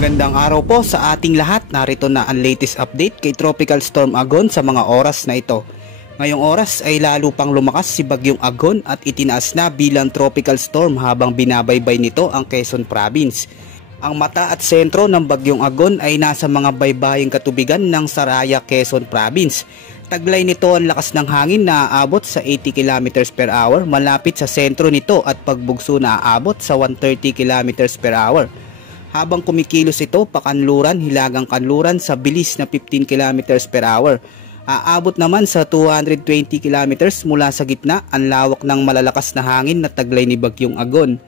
Magandang araw po sa ating lahat. Narito na ang latest update kay Tropical Storm Agon sa mga oras na ito. Ngayong oras ay lalo pang lumakas si Bagyong Agon at itinaas na bilang tropical storm habang binabaybay nito ang Quezon Province. Ang mata at sentro ng Bagyong Agon ay nasa mga baybaying katubigan ng Saraya, Quezon Province. Taglay nito ang lakas ng hangin na aabot sa 80 km per hour malapit sa sentro nito at pagbugso na aabot sa 130 km per hour. Habang kumikilos ito pakanluran, hilagang kanluran sa bilis na 15 km per hour. Aabot naman sa 220 km mula sa gitna ang lawak ng malalakas na hangin na taglay ni Bagyong Agon.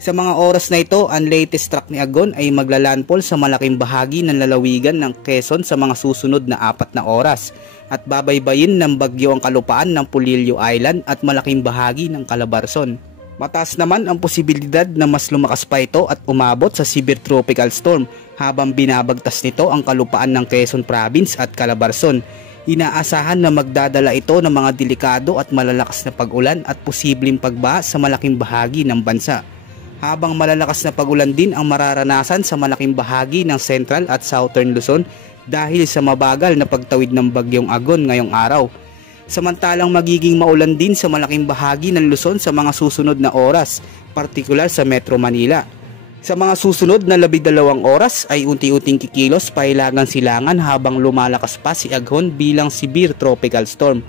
Sa mga oras na ito, ang latest track ni Agon ay maglalandfall sa malaking bahagi ng lalawigan ng Quezon sa mga susunod na 4 na oras at babaybayin ng bagyo ang kalupaan ng Polillo Island at malaking bahagi ng Calabarzon. Mataas naman ang posibilidad na mas lumakas pa ito at umabot sa severe tropical storm habang binabagtas nito ang kalupaan ng Quezon Province at Calabarzon. Inaasahan na magdadala ito ng mga delikado at malalakas na pag-ulan at posibleng pagbaha sa malaking bahagi ng bansa. Habang malalakas na pag-ulan din ang mararanasan sa malaking bahagi ng Central at Southern Luzon dahil sa mabagal na pagtawid ng Bagyong Agon ngayong araw. Samantalang magiging maulan din sa malaking bahagi ng Luzon sa mga susunod na oras, partikular sa Metro Manila. Sa mga susunod na 12 oras ay unti-unting kikilos pahilagang silangan habang lumalakas pa si Agon bilang severe tropical storm.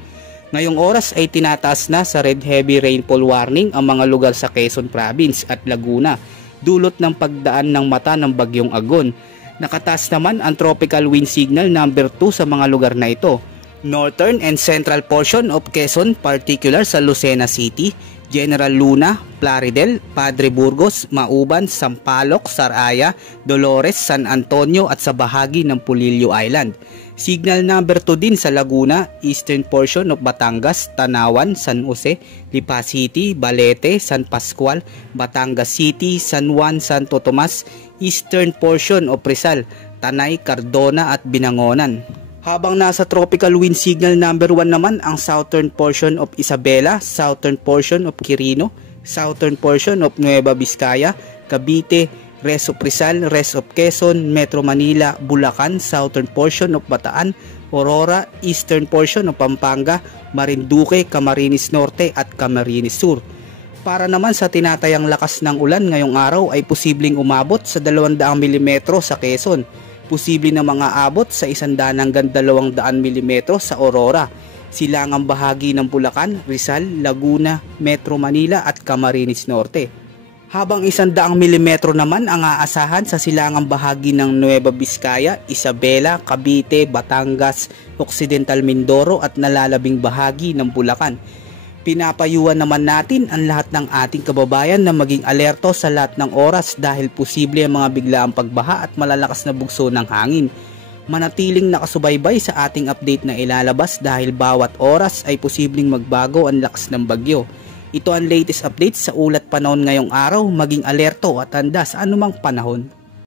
Ngayong oras ay tinataas na sa red heavy rainfall warning ang mga lugar sa Quezon Province at Laguna, dulot ng pagdaan ng mata ng Bagyong Agon. Nakataas naman ang tropical wind signal number 2 sa mga lugar na ito. Northern and central portion of Quezon, particular sa Lucena City, General Luna, Plaridel, Padre Burgos, Mauban, Sampaloc, Saraya, Dolores, San Antonio at sa bahagi ng Polillo Island. Signal number 2 din sa Laguna, eastern portion of Batangas, Tanawan, San Jose, Lipa City, Balete, San Pascual, Batangas City, San Juan, Santo Tomas, eastern portion of Rizal, Tanay, Cardona at Binangonan. Habang nasa tropical wind signal number 1 naman ang southern portion of Isabela, southern portion of Quirino, southern portion of Nueva Vizcaya, Cavite, rest of Rizal, rest of Quezon, Metro Manila, Bulacan, southern portion of Bataan, Aurora, eastern portion of Pampanga, Marinduque, Camarines Norte at Camarines Sur. Para naman sa tinatayang lakas ng ulan ngayong araw ay posibleng umabot sa 200 mm sa Quezon. Posible na mga abot sa 100 hanggang 200 mm sa Aurora, silangang bahagi ng Bulacan, Rizal, Laguna, Metro Manila at Camarines Norte. Habang 100 mm naman ang aasahan sa silangang bahagi ng Nueva Vizcaya, Isabela, Cavite, Batangas, Occidental Mindoro at nalalabing bahagi ng Bulacan. Pinapayuhan naman natin ang lahat ng ating kababayan na maging alerto sa lahat ng oras dahil posible ang mga biglaang pagbaha at malalakas na bugso ng hangin. Manatiling nakasubaybay sa ating update na ilalabas dahil bawat oras ay posibleng magbago ang lakas ng bagyo. Ito ang latest update sa ulat panahon ngayong araw, maging alerto at handa sa anumang panahon.